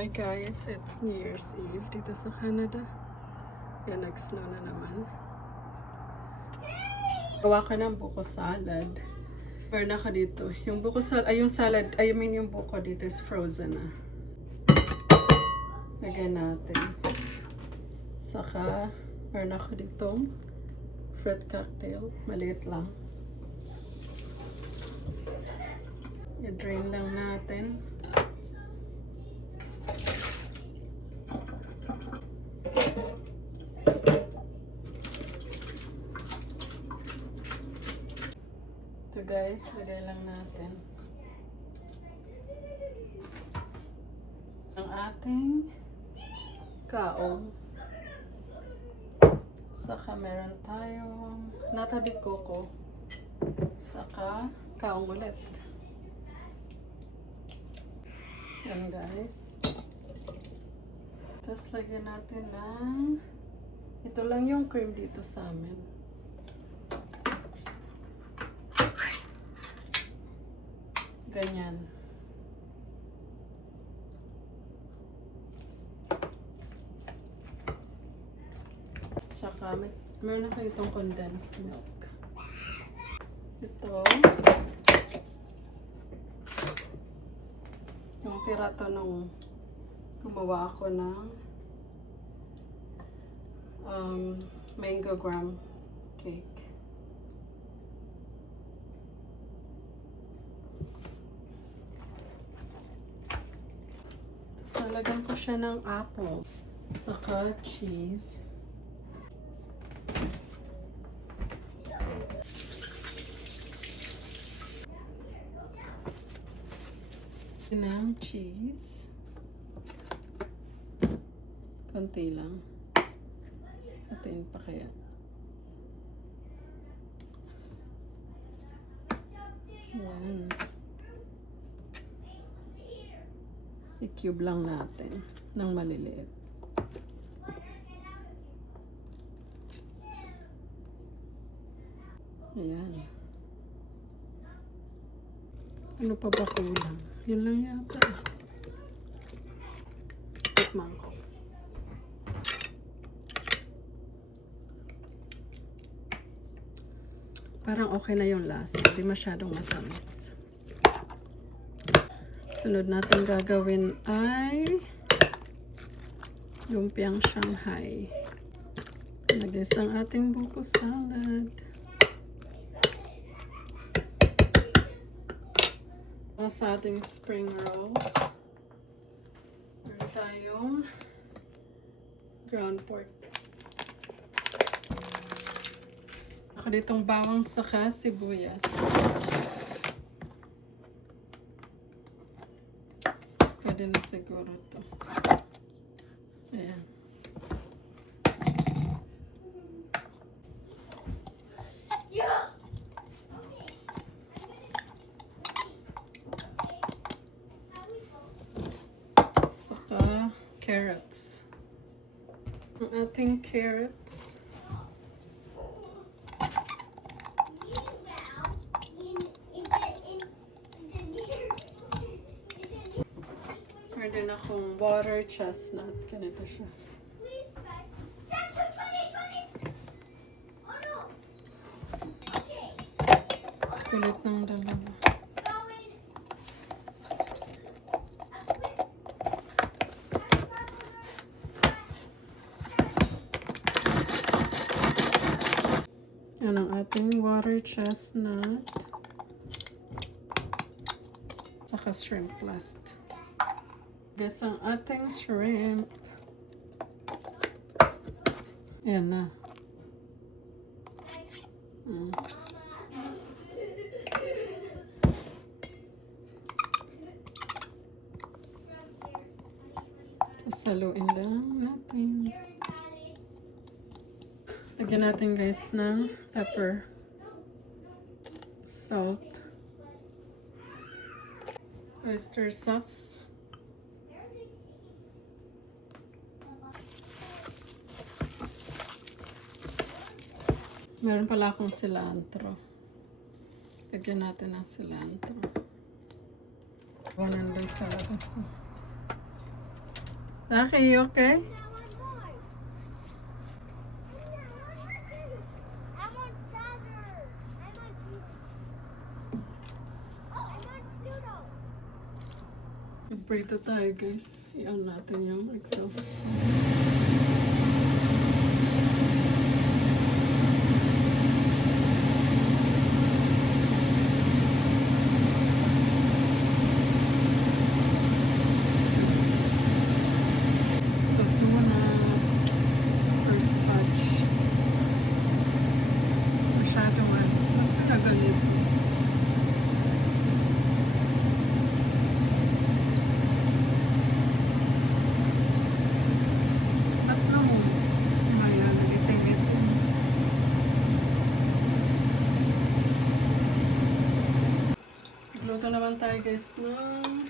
Hi guys, it's New Year's Eve dito sa Canada. Yan, nag-snow na naman. Gawa ka ng buko salad. Meron ako dito. Yung buko salad, yung salad, yung buko dito is frozen na. Lagyan natin. Saka, meron ako ditong fruit cocktail. Maliit lang. I-drain lang natin. Ito guys, lagay lang natin ang ating kaong. Saka meron tayong nata de coco. Saka kaong ulit. Yan guys. Tapos lagyan natin ng ito lang yung cream dito sa amin. Ganyan. Saka meron na kayo itong condensed milk. Ito. Yung tira to nung gumawa ako ng mango graham cake. So, lagyan ko siya ng apple. Saka cheese. Ng cheese. Konti lang. Hatiin pa kaya. Ayan. I-cube lang natin ng maliliit. Ayan. Ano pa ba kulang? Yun lang yata. Tikman ko. Parang okay na yung lasa. Hindi masyadong matamis. Sunod natin gagawin ay lumpiang Shanghai. Nagis ang ating buko salad. Sa ating spring rolls, meron tayong ground pork. Ako ditong bawang saka sibuyas. Pwede na siguro ito. Ayan. Saka carrots. Ang ating carrots. Pwede na akong water chestnut. Ganito siya. Kulit ng dalawa. Yan ang ating water chestnut. Saka shrimp last. Guess ang ating shrimp. Ayan na. Saluin lang natin. Lagyan natin guys ng pepper, salt, oyster sauce, meron pala akong cilantro. Lagyan natin ng cilantro. Nandun sa labas. Okay, you okay? Prito tayo guys. I-on natin yung exhaust. Ito na first batch. Masyado ganito. Luto naman tayo guys ng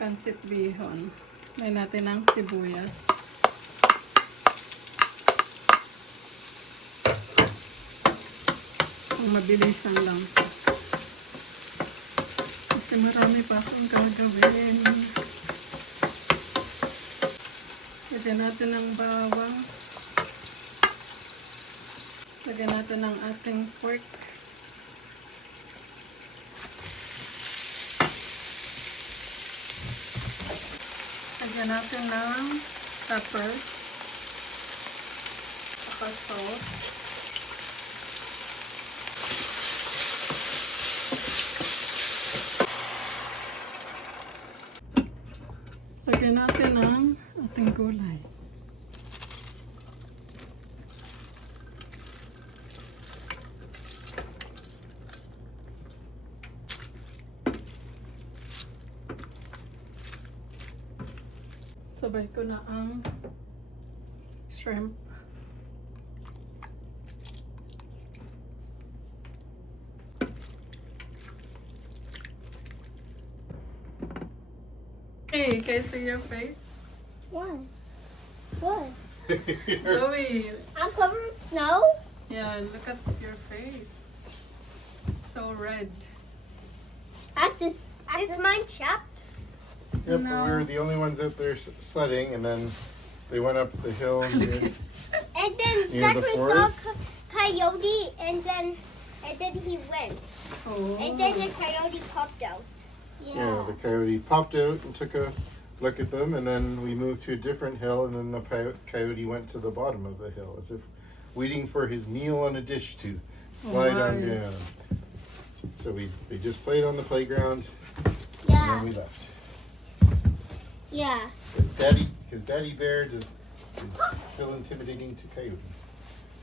pancit bihon. Lagyan natin ng sibuyas. Mabilisan lang. Kasi marami pa akong gagawin. Lagyan natin ng bawang. Lagyan natin ng ating pork. Lagyan natin ng pepper. Saka salt. Lagyan natin ng ating gulay. Sabay ko na ang shrimp. Hey, can I see your face? Why? What? Zoe, I'm covered in snow? yeah, look at your face. So red. Is mine chapped? Yep, No. we were the only ones out there sledding, and then they went up the hill near, And then near the Zachary saw forest. coyote, and then he went. Oh. And then the coyote popped out. Yeah, the coyote popped out and took a look at them, and then we moved to a different hill, and then the coyote went to the bottom of the hill as if waiting for his meal on a dish to slide on my. down. So we just played on the playground, and Yeah. then we left. Yeah. Because Daddy Bear is still intimidating to coyotes.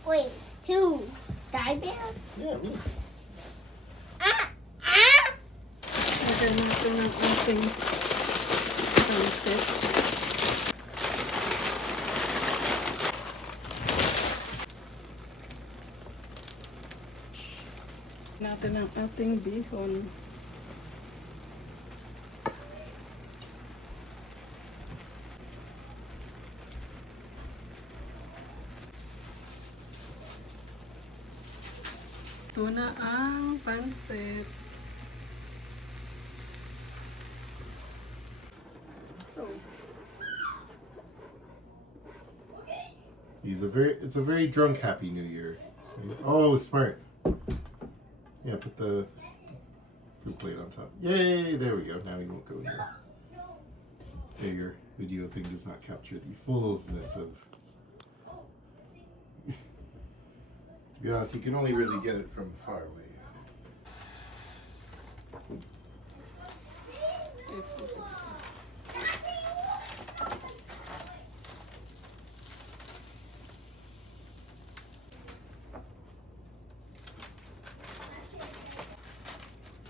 Wait, who? Die bear? Yeah, me. Ah! Ah! Lagyan natin ng ating pancit. Natin ang ating bihon. Ito na ang pancit. So, It's a very drunk Happy New Year. Oh, smart. Yeah, put the fruit plate on top. Yay! There we go. Now we won't go in there. There, your video thing does not capture the fullness of. To be honest, you can only really get it from far away.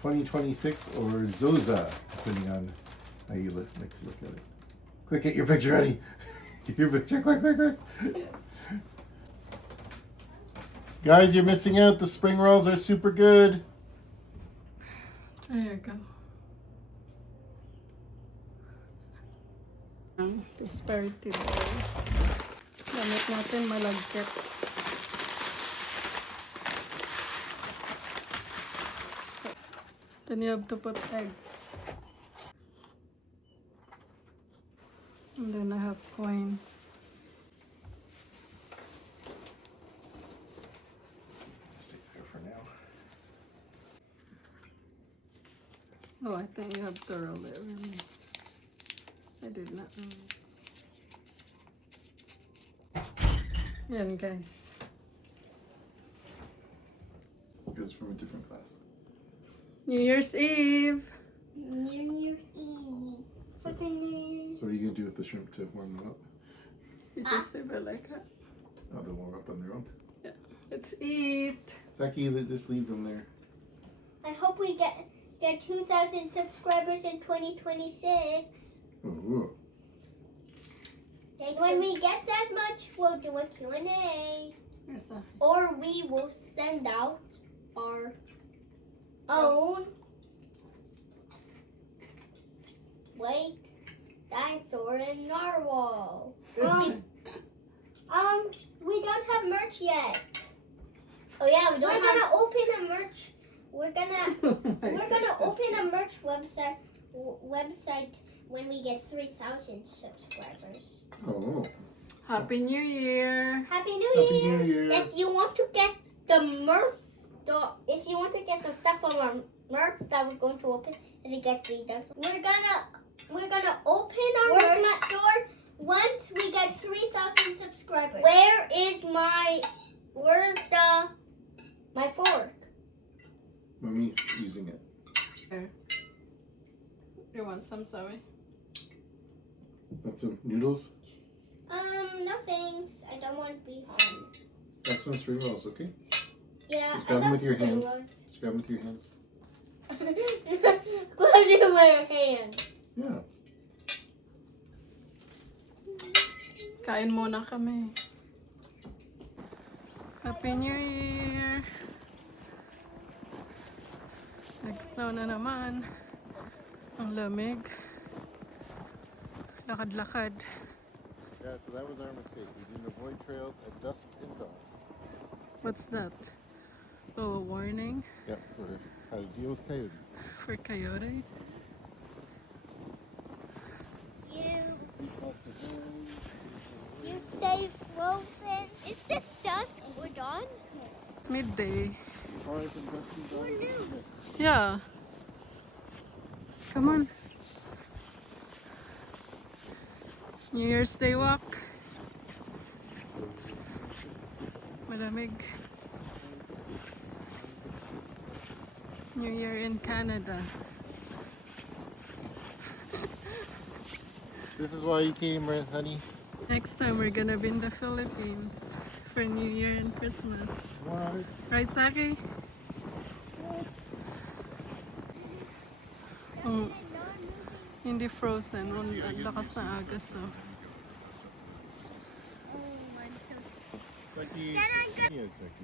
$20.26 or Zoza, depending on how you look at it. Quick, get your picture ready. Get your picture, quick. Guys, you're missing out. The spring rolls are super good. there you go. Ang prosperity bowl. Gamit natin malagkit. Then you have to put eggs. And then I have coins. Stay there for now. Oh, I think you have to roll it. Really. I did not roll it. Yan guys. Because from a different class. New Year's Eve. New Year's Eve. Happy New Year's. So what are you gonna do with the shrimp to warm them up? You just leave it like that. Oh, they'll warm up on their own. Let's eat. Zaki, just leave them there. I hope we get 2,000 subscribers in 2026. Ooh. When we get that much, we'll do a Q&A. Here's a Or we will send out our own. Wait, dinosaur and narwhal. We don't have merch yet. Oh yeah, we're gonna open a merch. We're gonna open a merch website when we get 3,000 subscribers. Oh. Happy New Year. Happy New Happy Year! New Year. If you want to get the merch store, if you want to get some stuff from our merch that we're going to open, if we get 3,000, we're gonna open our merch store once we get 3,000 subscribers. Where's my fork? Mommy's using it. Here. You want some, Zoe? That's some noodles. No thanks. I don't want to be hungry. Have some spring rolls, okay? Yeah, Just grab them with your spring hands. rolls. Just grab them with your hands. Grab it in my hand. Yeah. Kain muna kami. Happy New Year. Nag-snow na naman. Ang lamig. Lakad-lakad. Yeah, so that was our mistake. We didn't avoid trails at dusk and dawn. What's that? Oh, a warning Yep, for how to deal with coyotes. for coyote. You stay frozen. Is this dusk or dawn? It's midday. Alright, then dusk and dawn. Who knew? Yeah. Come on. New Year's Day walk. Malamig. New Year in Canada. This is why you came, honey. Next time we're gonna be in the Philippines for New Year and Christmas. What? Right, Saki? Oh, hindi frozen. Ang lakas ng agos, oh. Zaki. Then I Yeah, Zaki.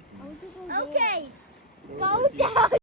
Okay, go down.